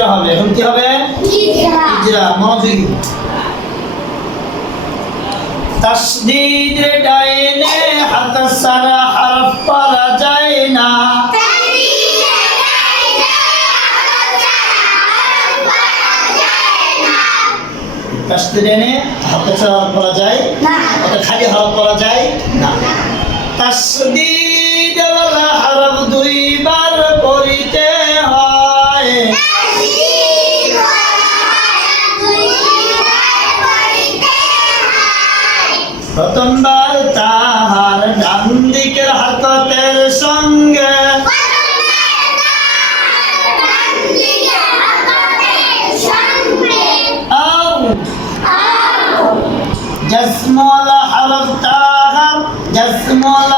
যে ইজরা হবে। এখন কি হবে? ইজরা। মনোযোগী। তসদিদ ডাইনে হাত সারা হরফ যায় না। হাত হরফ পড়া যায় ওটা খালি হরফ পড়া যায় না। তসদিদ ওয়ালা হরফ দুইবার প্রথমবার তাহার ডান দিকের হাততের সঙ্গে জসমল হরফ তাহার জসমল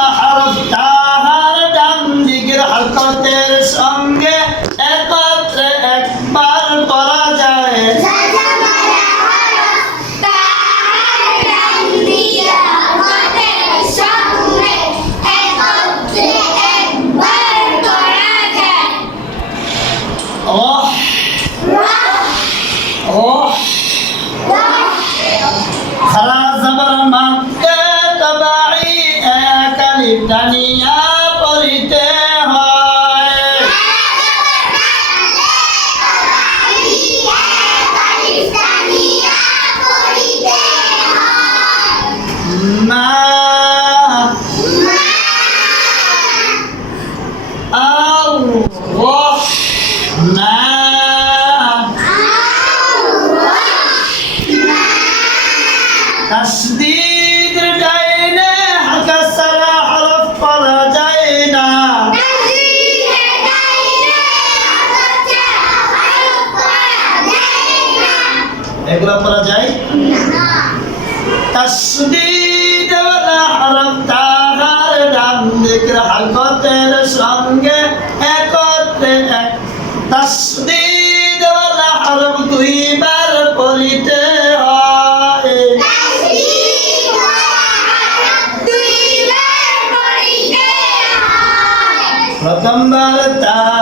దాన్ని এগুলো পড়া যায়? তসদিদ ওয়ালা তাহার হালকতের সঙ্গে একত্রে এক। তসদিদ ওয়ালা হরফ দুইবার পড়িতে প্রথমবার তাহার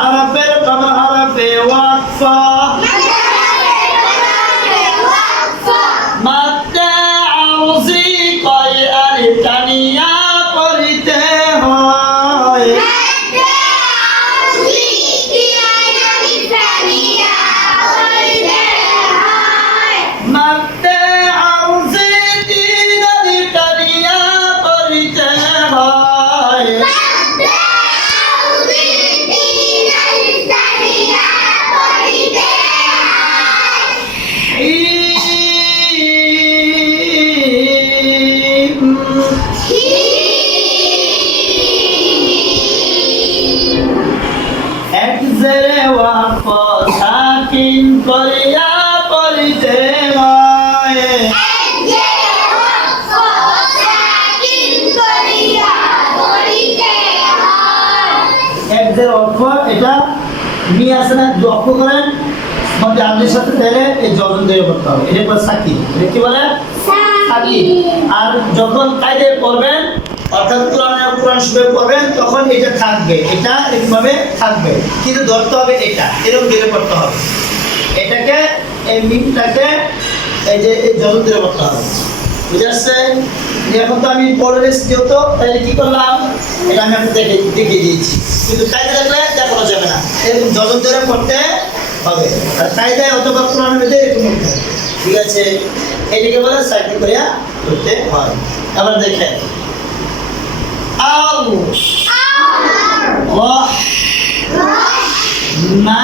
করিয়া পড়িতে হয়। এক জেরে এটা নিয়ে আসে না লক্ষ করেন সাথে তাহলে এই জজন করতে হবে। এটা বলে সাকিন এটা কি বলে? সাকিন আর যখন কায়দে পড়বেন, অর্থাৎ কোরআনে কোরআন শুরু করবেন তখন এটা থাকবে। এটা এরকমভাবে থাকবে। কিন্তু ধরতে হবে এটা। এরকম দিয়ে করতে হবে। এটাকে এই মিমটাকে এই যে এই জগৎ দিয়ে করতে হবে। বুঝে আসছে? এখন তো আমি পড়ে রেখেছি যেহেতু তাহলে কি করলাম? এটা আমি আপনাকে দেখে দেখিয়ে দিয়েছি। কিন্তু কায়দা দেখলে দেখানো যাবে না। এরকম যজন ধরে পড়তে হবে। আর কায়দায় অথবা কোরআন বেঁধে এরকম করতে। ঠিক আছে? এটাকে বলে সাইকেল করিয়া করতে হয়। আবার দেখেন। আউ মা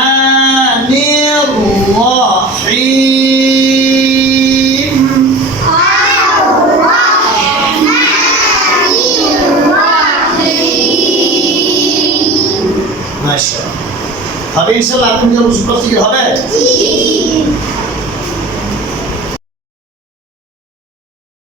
হবে ইনশাল্লাহ আপনি যখন উপস্থিত হবে?